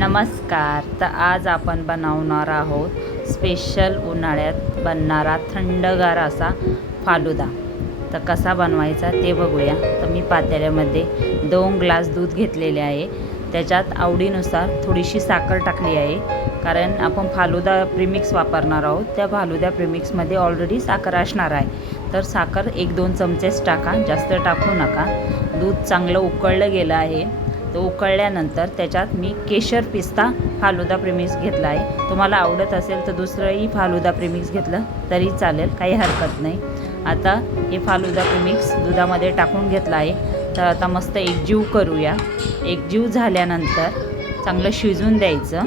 नमस्कार. तर आज आपण बनवणार आहोत स्पेशल उन्हाळ्यात बनणारा थंडगार असा फालुदा. तर कसा बनवायचा ते बघूया. तर मी पातेल्यामध्ये दोन ग्लास दूध घेतलेले आहे. त्याच्यात आवडीनुसार थोडीशी साखर टाकली आहे. कारण आपण फालुदा प्रिमिक्स वापरणार आहोत. त्या फालुदा प्रिमिक्समध्ये ऑलरेडी साखर असणार आहे. तर साखर एक दोन चमचेच टाका. जास्त टाकू नका. दूध चांगलं उकळलं गेलं आहे. तर उकळल्यानंतर त्याच्यात मी केशर पिस्ता फालुदा प्रेमिक्स घेतला आहे. तुम्हाला आवडत असेल तर दुसरंही फालुदा प्रेमिक्स घेतलं तरी चालेल काही हरकत नाही. आता हे फालुदा प्रेमिक्स दुधामध्ये टाकून घेतलं आहे. तर आता मस्त एकजीव करूया. एकजीव झाल्यानंतर चांगलं शिजून द्यायचं.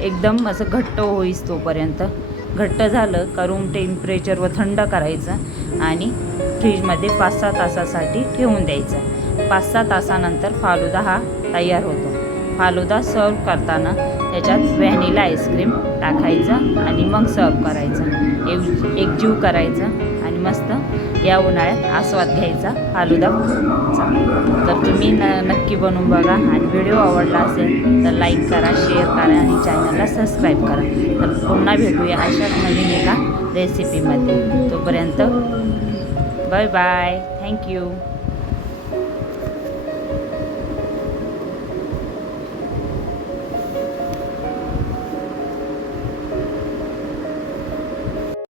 एकदम असं घट्ट होईस तोपर्यंत. घट्ट झालं का रूम टेम्परेचरवर थंड करायचं आणि फ्रीजमध्ये पाच सहा तासासाठी ठेवून द्यायचं. पाच सहा तासानंतर फालुदा हा तयार होतो. फालुदा सर्व करताना त्याच्यात व्हॅनिला आईस्क्रीम टाकायचं आणि मग सर्व करायचं. एक एकजीव करायचं आणि मस्त या उन्हाळ्यात आस्वाद घ्यायचा फालुदाचा तर तुम्ही न नक्की बनवून बघा आणि व्हिडिओ आवडला असेल तर लाईक करा शेअर करा आणि चॅनलला सबस्क्राईब करा. तर पुन्हा भेटूया अशाच नवीन एका रेसिपीमध्ये. तोपर्यंत बाय बाय थँक्यू